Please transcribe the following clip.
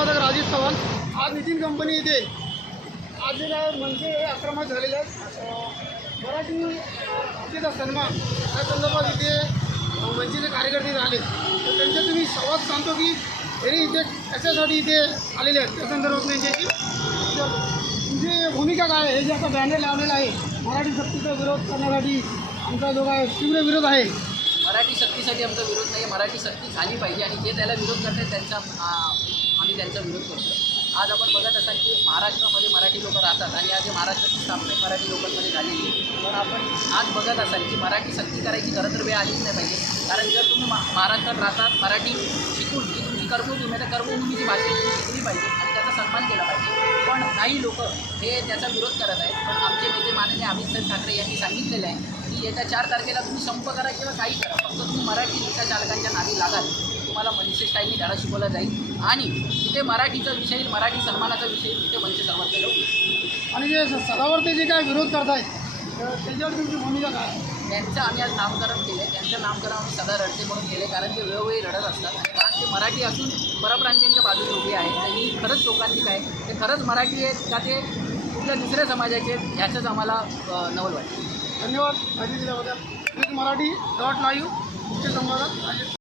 संपादक राजेश चव्हाण। आज नितीन कंपनी इथे आज जे काय मनसे आक्रमक झालेले आहेत मराठीचा सन्मान त्या संदर्भात इथे मनसेचे कार्यकर्ते झाले तर त्यांच्या तुम्ही संवाद सांगतो की तरी इथे कशासाठी इथे आलेले आहेत त्या संदर्भात त्यांच्याची तुमची भूमिका काय आहे? हे जे आता बॅनर लावलेलं आहे मराठी सक्तीचा विरोध करण्यासाठी आमचा जो काय तीव्र विरोध आहे। मराठी सक्तीसाठी आमचा विरोध नाही, मराठी सक्ती झाली पाहिजे आणि जे त्याला विरोध करतात त्यांचा आम्ही त्यांचा विरोध करतो। आज आपण बघत असाल की महाराष्ट्रामध्ये मराठी लोक राहतात आणि आज महाराष्ट्राची स्थापना मराठी लोकांमध्ये झालेली आहे। पण आपण आज बघत असाल की मराठी सक्ती करायची खरं तर वेळ आलीच नाही पाहिजे, कारण जर तुम्ही महाराष्ट्रात राहतात मराठी शिकून ही तुमची कर्मभूमी आहे, तर कर्मभूमीची भाषा तुम्ही शिकली पाहिजे आणि त्याचा सन्मान केला पाहिजे। पण काही लोक हे त्याचा विरोध करत आहेत। पण आमचे नेते माननीय अमित ठाकरे यांनी सांगितलेलं आहे की येत्या 4 तारखेला तुम्ही संप करा किंवा काही करा, फक्त तुम्ही मराठी रिक्षा चालकांच्या नादी लागाल, तुम्हाला मनसे स्टाईलने धडा शिकवला जाईल आणि तिथे मराठीचा विषय मराठी सन्मानाचा विषय तिथे मनसे सर्वात ठेवू। आणि जे सदावर ते जे काय विरोध करतायत त्याच्यावर तुमची भूमिका काय? त्यांचं आम्ही आज नामकरण केलं आहे, त्यांचं नामकरण आम्ही सदा रडते म्हणून केले, कारण ते वेळोवेळी रडत असतात आणि आज ते मराठी असून परप्रांतीयांच्या बाजूने उभे आहेत आणि खरंच लोकांनी काय ते खरंच मराठी आहेत का ते कुठल्या दुसऱ्या समाजाचे आहेत ह्याचंच आम्हाला नवल वाटतं। धन्यवाद माहिती दिल्याबद्दल। मराठी.live मुख्य संपादक